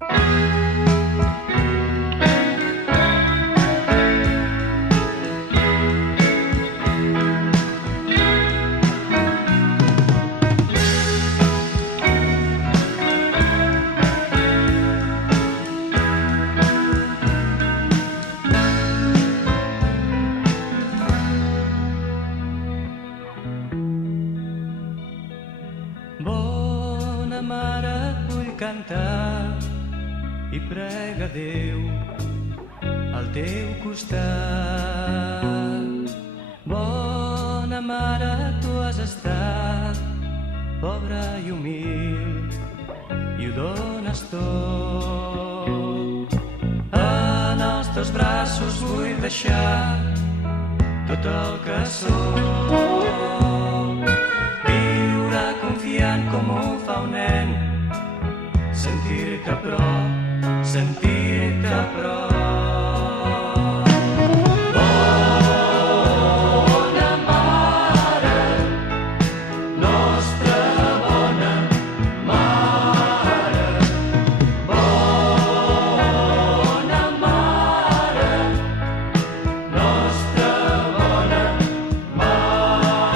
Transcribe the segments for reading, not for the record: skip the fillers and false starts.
Bona mare, et vull cantar i prega Déu al teu costat. Bona mare, tu has estat pobra i humil i ho dones tot. En els teus braços vull deixar tot el que sóc, viure confiant com ho fa un nen, sentir-te a prop, sentir-te a prop. Bona mare, nostra bona mare, bona mare, nostra bona mare.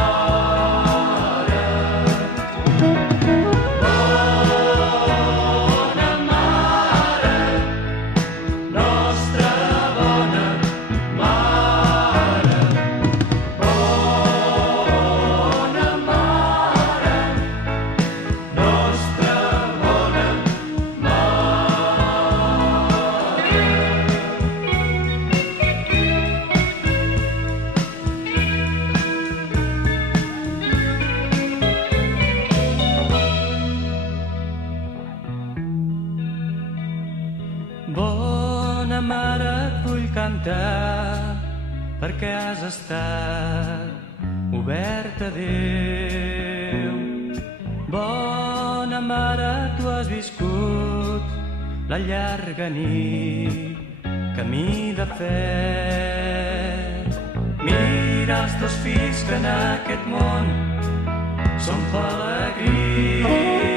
Bona mare, nostra bona mare. Bona mare, nostra bona Bona mare, et vull cantar perquè has estat oberta a Déu. Bona mare, tu has viscut la llarga nit, camí de fe. Mira els teus fills que en aquest món són pelegrins.